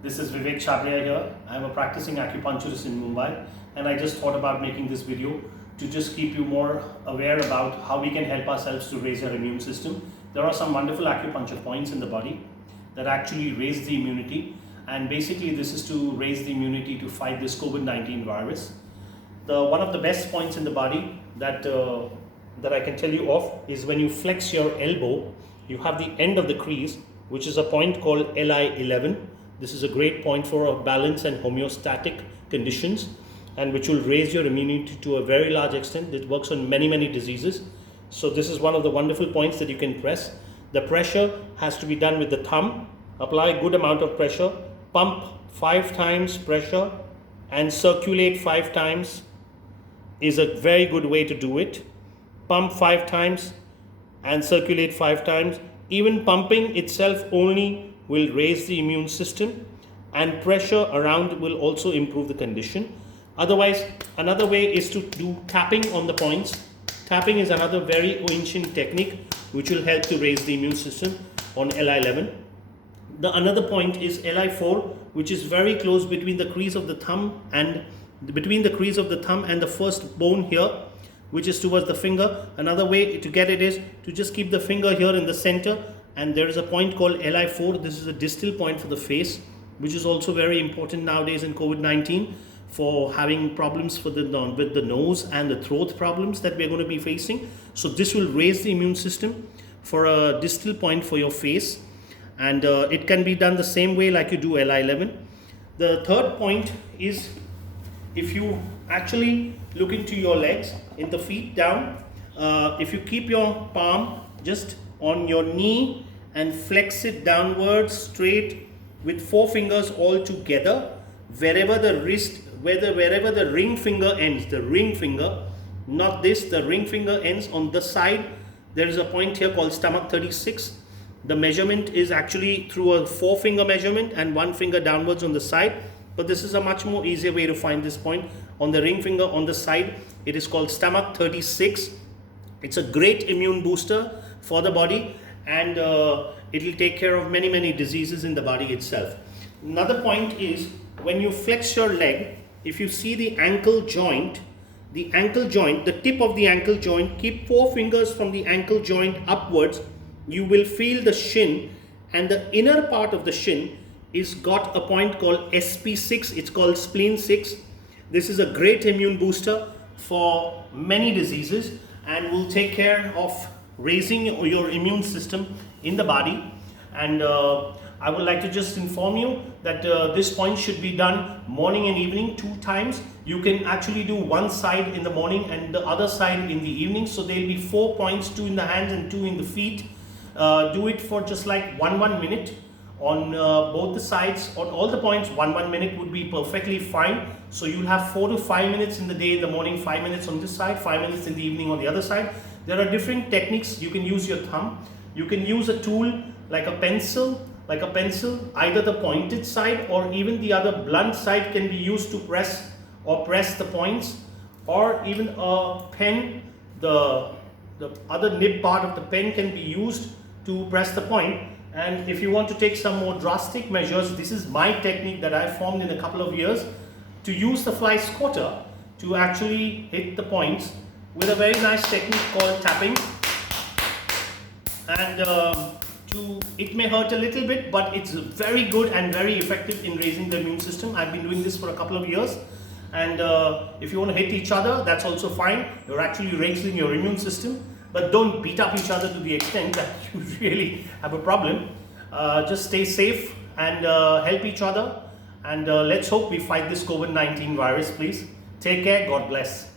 This is Vivek Chabria here. I'm a practicing acupuncturist in Mumbai, and I just thought about making this video to just keep you more aware about how we can help ourselves to raise our immune system. There are some wonderful acupuncture points in the body that actually raise the immunity, and basically this is to raise the immunity to fight this COVID-19 virus. One of the best points in the body that I can tell you of is when you flex your elbow, you have the end of the crease, which is a point called LI11. This is a great point for balance and homeostatic conditions, and which will raise your immunity to a very large extent. It works on many diseases. So this is one of the wonderful points that you can press. The pressure has to be done with the thumb. Apply a good amount of pressure, pump 5 times pressure, and circulate 5 times is a very good way to do it. Pump 5 times and circulate 5 times. Even pumping itself only will raise the immune system, and pressure around will also improve the condition. Otherwise, another way is to do tapping on the points. Tapping is another very ancient technique which will help to raise the immune system on LI11. Another point is LI4, which is very close between the crease of the thumb and the first bone here, which is towards the finger. Another way to get it is to just keep the finger here in the center, and there is a point called LI4. This is a distal point for the face, which is also very important nowadays in COVID-19 for having problems with the nose and the throat problems that we're going to be facing. So this will raise the immune system for a distal point for your face, and it can be done the same way like you do LI11. The third point is, if you actually look into your legs, in the feet down, if you keep your palm just on your knee and flex it downwards straight with 4 fingers all together, wherever the ring finger ends, the ring finger, not this, the ring finger ends on the side, there is a point here called stomach 36. The measurement is actually through a 4-finger measurement and 1 finger downwards on the side, but this is a much more easier way to find this point. On the ring finger on the side, it is called stomach 36. It's a great immune booster for the body, and it will take care of many diseases in the body itself. Another point is, when you flex your leg, if you see the ankle joint, the tip of the ankle joint, keep 4 fingers from the ankle joint upwards, you will feel the shin, and the inner part of the shin is got a point called SP6. It's called spleen 6. This is a great immune booster for many diseases and will take care of raising your immune system in the body. And I would like to just inform you that this point should be done morning and evening 2 times. You can actually do one side in the morning and the other side in the evening. So there will be 4 points, 2 in the hands and 2 in the feet. Do it for just like 1 minute on both the sides. On all the points, 1 minute would be perfectly fine. So you'll have 4 to 5 minutes in the day, in the morning, 5 minutes on this side, 5 minutes in the evening on the other side. There are different techniques. You can use your thumb. You can use a tool like a pencil, either the pointed side or even the other blunt side can be used to press the points, or even a pen, the other nib part of the pen can be used to press the point. And if you want to take some more drastic measures, this is my technique that I formed in a couple of years, to use the fly squatter to actually hit the points with a very nice technique called tapping. And it may hurt a little bit, but it's very good and very effective in raising the immune system. I've been doing this for a couple of years, and if you want to hit each other, that's also fine. You're actually raising your immune system, but don't beat up each other to the extent that you really have a problem. Just stay safe and help each other, and let's hope we fight this COVID-19 virus, please. Take care. God bless.